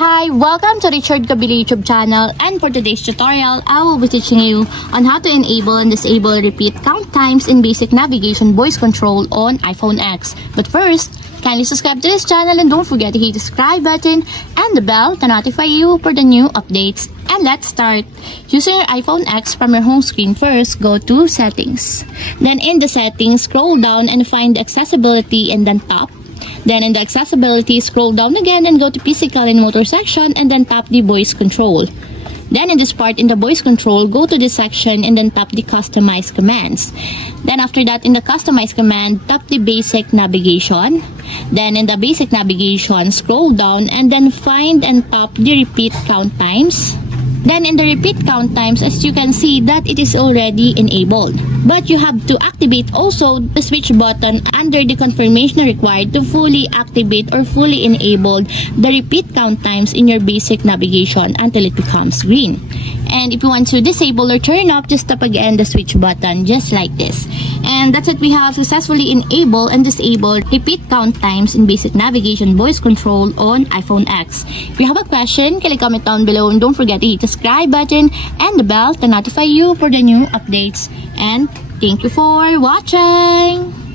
Hi, welcome to Richard Kabili YouTube channel, and for today's tutorial, I will be teaching you on how to enable and disable repeat count times in basic navigation voice control on iPhone X. But first, kindly subscribe to this channel and don't forget to hit the subscribe button and the bell to notify you for the new updates. And let's start. Using your iPhone X from your home screen, first go to Settings. Then in the Settings, scroll down and find Accessibility and then tap. Then in the accessibility, scroll down again and go to physical and motor section and then tap the voice control. Then in this part, in the voice control, go to this section and then tap the customize commands. Then after that, in the customize command, tap the basic navigation. Then in the basic navigation, scroll down and then find and tap the repeat count times. Then in the repeat count times, as you can see that it is already enabled. But you have to activate also the switch button under the confirmation required to fully activate or fully enable the repeat count times in your basic navigation until it becomes green. And if you want to disable or turn off, just tap again the switch button just like this. And that's it, we have successfully enabled and disabled repeat count times in basic navigation voice control on iPhone X. If you have a question, kindly comment down below and don't forget to hit the subscribe button and the bell to notify you for the new updates. And thank you for watching!